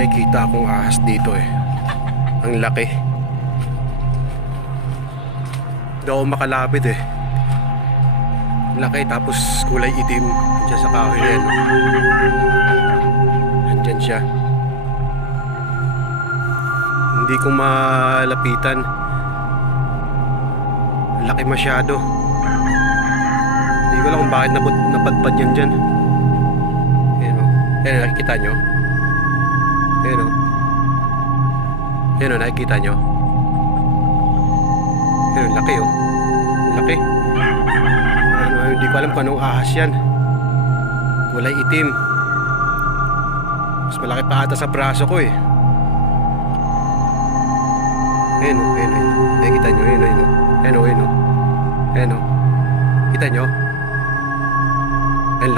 nakikita akong ahas dito eh. Ang laki. Hindi ako makalapit eh. Laki tapos kulay itim. Diyan sa kahoy na yan. Andyan siya. Hindi ko malapitan. Laki masyado. Hindi ko alam kung bakit napadpad yan dyan. Ayan o. Ayan, nakikita nyo? Ayan o. Ayan o, nakikita nyo? Ayan, laki o. Laki. Ano, hindi ko alam kung anong ahas yan. Kulay itim. Mas malaki pa ata sa braso ko eh. Ayan o, ayan o. Nakikita nyo, ayan o, ayan o. Ayan o, ayan o. Ayan o. Kita nyo?